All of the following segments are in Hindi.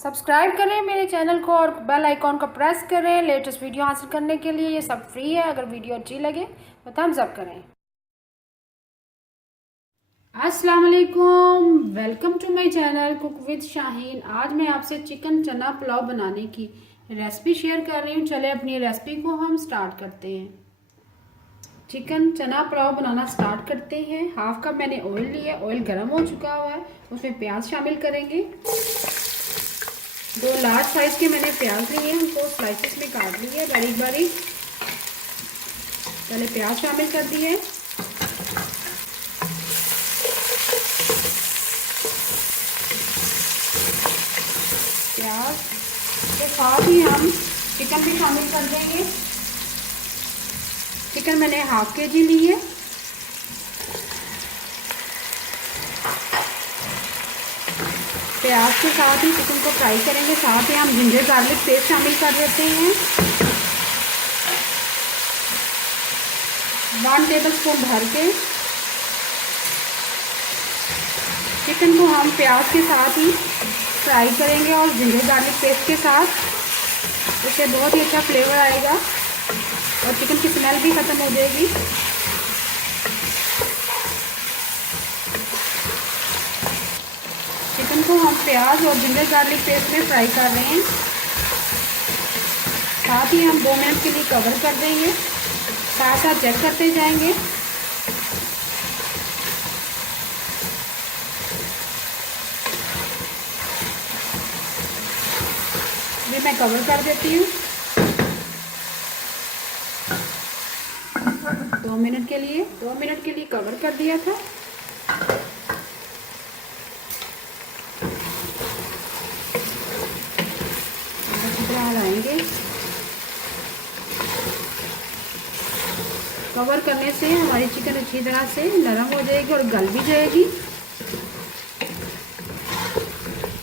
सब्सक्राइब करें मेरे चैनल को और बेल आइकॉन को प्रेस करें लेटेस्ट वीडियो हासिल करने के लिए। ये सब फ्री है। अगर वीडियो अच्छी लगे तो थम्स अप करें। अस्सलाम वालेकुम, welcome to my channel cook with Shaheen. आज मैं आपसे चिकन चना पुलाव बनाने की रेसिपी शेयर कर रही हूँ। चले अपनी रेसिपी को हम स्टार्ट करते हैं। चिकन चना पुलाव बनाना स्टार्ट करते हैं। हाफ कप मैंने ऑयल लिया, ऑयल गर्म हो चुका हुआ है। उसमें प्याज शामिल करेंगे। 2 लार्ज साइज के मैंने प्याज लिए, उनको स्लाइसेस में काट लिए बारीक बारीक। पहले प्याज शामिल कर दिए। प्याज के साथ ही हम चिकन भी शामिल कर देंगे। चिकन मैंने हाफ केजी ली है। प्याज के साथ ही चिकन को फ्राई करेंगे। साथ ही हम जिंजर गार्लिक पेस्ट शामिल कर देते हैं। 1 टेबलस्पून भर के चिकन को हम प्याज के साथ ही फ्राई करेंगे और जिंजर गार्लिक पेस्ट के साथ। इससे बहुत ही अच्छा फ्लेवर आएगा और चिकन की स्मेल भी ख़त्म हो जाएगी। चिकन को हम प्याज और जिंजर गार्लिक पेस्ट में फ्राई कर रहे हैं। साथ ही हम 2 मिनट के लिए कवर कर देंगे। साथ साथ चेक करते जाएंगे। ये मैं कवर कर देती हूँ 2 मिनट के लिए। 2 मिनट के लिए कवर कर दिया था। हलाएंगे। कवर करने से हमारी चिकन अच्छी तरह से नरम हो जाएगी और गल भी जाएगी।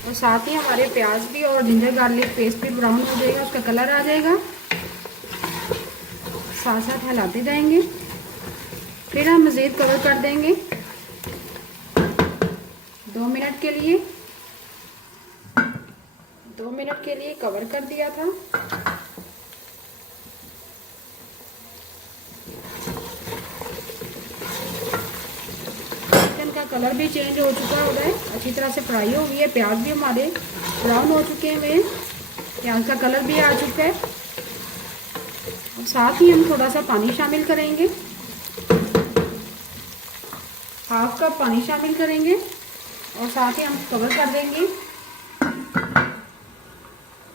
और साथ ही हमारे प्याज भी और जिंजर गार्लिक पेस्ट भी ब्राउन हो जाएगा, उसका कलर आ जाएगा। साथ साथ हिलाते जाएंगे। फिर हम मज़ीद कवर कर देंगे 2 मिनट के लिए। 2 मिनट के लिए कवर कर दिया था। चिकन का कलर भी चेंज हो चुका है, अच्छी तरह से फ्राई हो गई है। प्याज भी हमारे ब्राउन हो चुके हैं। प्याज का कलर भी आ चुका है। और साथ ही हम थोड़ा सा पानी शामिल करेंगे। हाफ कप पानी शामिल करेंगे और साथ ही हम कवर कर देंगे।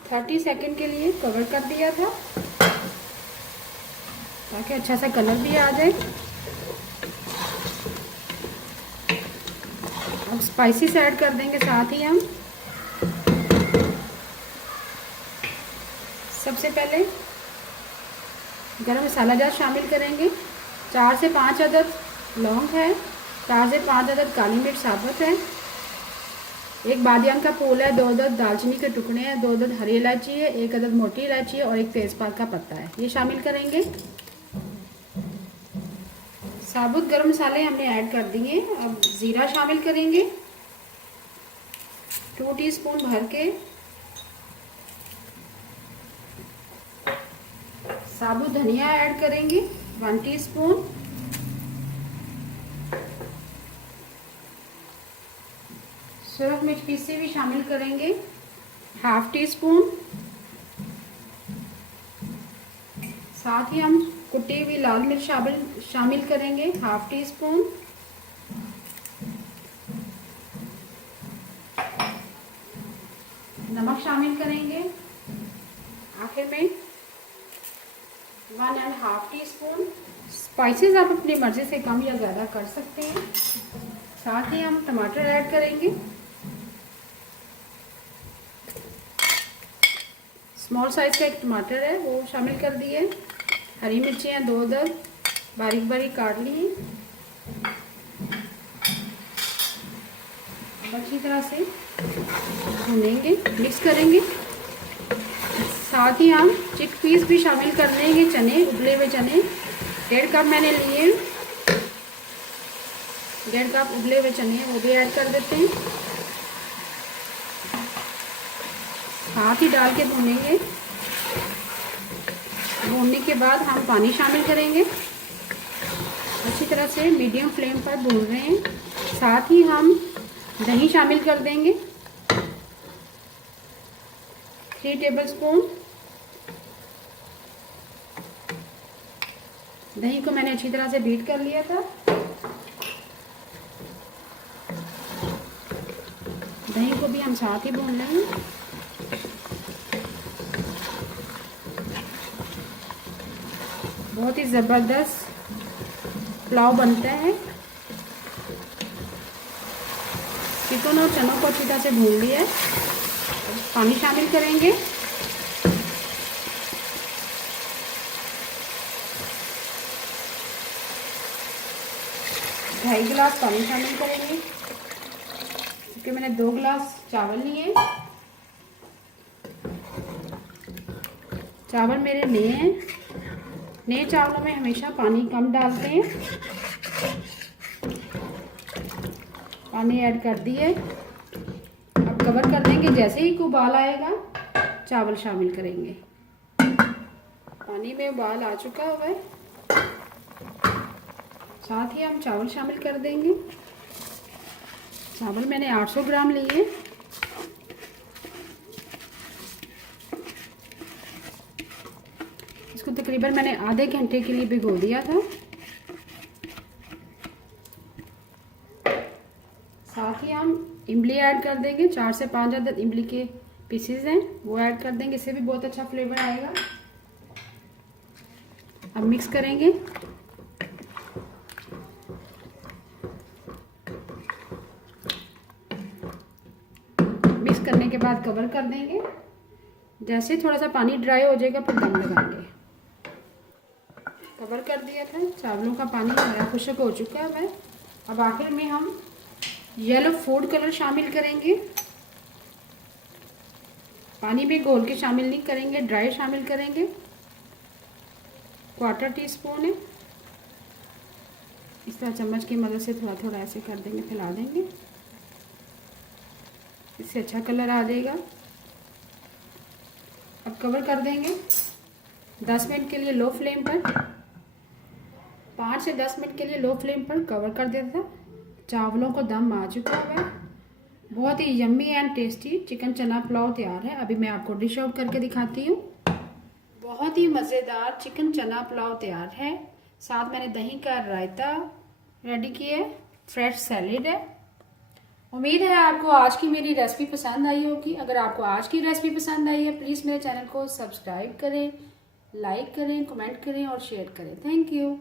30 सेकंड के लिए कवर कर दिया था ताकि अच्छा सा कलर भी आ जाए। अब स्पाइसेस ऐड कर देंगे। साथ ही हम सबसे पहले गरम मसाला जार शामिल करेंगे। 4 से 5 अदद लौंग है, 4 से 5 अदद काली मिर्च साबुत है, 1 बादियान का फूल है, 2 अदद दालचीनी के टुकड़े हैं, 2 अदद हरी इलायची है, 1 अदद मोटी इलायची है और 1 तेज़पात का पत्ता है। ये शामिल करेंगे। साबुत गरम मसाले हमने ऐड कर दिए। अब ज़ीरा शामिल करेंगे 2 टीस्पून भर के। साबुत धनिया ऐड करेंगे 1 टीस्पून। सुरख मिर्च पीसी भी शामिल करेंगे 1/2 टीस्पून। साथ ही हम कुटी हुई लाल मिर्च शामिल करेंगे 1/2 टीस्पून। नमक शामिल करेंगे आखिर में 1.5 टीस्पून। स्पाइसेस आप अपनी मर्जी से कम या ज़्यादा कर सकते हैं। साथ ही हम टमाटर ऐड करेंगे। स्मॉल साइज का 1 टमाटर है, वो शामिल कर दिए। हरी मिर्चियाँ 2 अदद बारीक बारीक काट ली। अच्छी तरह से भूनेंगे, मिक्स करेंगे। साथ ही हम चिकपीस भी शामिल कर लेंगे। चने, उबले हुए चने 1.5 कप मैंने लिए। 1.5 कप उबले हुए चने वो भी ऐड कर देते हैं। हाथ ही डाल के भूनेंगे। भूनने के बाद हम पानी शामिल करेंगे। अच्छी तरह से मीडियम फ्लेम पर भून रहे हैं। साथ ही हम दही शामिल कर देंगे, 3 टेबलस्पून। दही को मैंने अच्छी तरह से बीट कर लिया था। दही को भी हम साथ ही भून लेंगे। बहुत ही ज़बरदस्त पुलाव बनता है। चिकन और चनों को अच्छी तरह से भून लिया है। पानी शामिल करेंगे। ढाई गिलास पानी शामिल करेंगे, क्योंकि मैंने 2 गिलास चावल लिए। चावल मेरे नए हैं। नए चावलों में हमेशा पानी कम डालते हैं। पानी ऐड कर दिए। अब कवर कर देंगे। जैसे ही उबाल आएगा चावल शामिल करेंगे। पानी में उबाल आ चुका हुआ है। साथ ही हम चावल शामिल कर देंगे। चावल मैंने 800 ग्राम लिए। इसको तकरीबन मैंने आधे घंटे के लिए भिगो दिया था। साथ ही हम इमली ऐड कर देंगे। 4 से 5 अदद इमली के पीसेस हैं, वो ऐड कर देंगे। इससे भी बहुत अच्छा फ्लेवर आएगा। अब मिक्स करेंगे। मिक्स करने के बाद कवर कर देंगे। जैसे थोड़ा सा पानी ड्राई हो जाएगा फिर दम लगाएंगे। कवर कर दिया था। चावलों का पानी हमारा खुश्क हो चुका है। अब आखिर में हम येलो फूड कलर शामिल करेंगे। पानी में घोल के शामिल नहीं करेंगे, ड्राई शामिल करेंगे। 1/4 टीस्पून है। इस तरह चम्मच की मदद से थोड़ा थोड़ा ऐसे कर देंगे, फैला देंगे। इससे अच्छा कलर आ जाएगा। अब कवर कर देंगे 10 मिनट के लिए लो फ्लेम पर। 5 से 10 मिनट के लिए लो फ्लेम पर कवर कर देता था। चावलों को दम आ चुका है। बहुत ही यम्मी एंड टेस्टी चिकन चना पुलाव तैयार है। अभी मैं आपको डिश आउट करके दिखाती हूँ। बहुत ही मज़ेदार चिकन चना पुलाव तैयार है। साथ मैंने दही का रायता रेडी किया है। फ्रेश सैलेड है। उम्मीद है आपको आज की मेरी रेसिपी पसंद आई होगी। अगर आपको आज की रेसिपी पसंद आई है प्लीज़ मेरे चैनल को सब्सक्राइब करें, लाइक करें, कमेंट करें और शेयर करें। Thank you.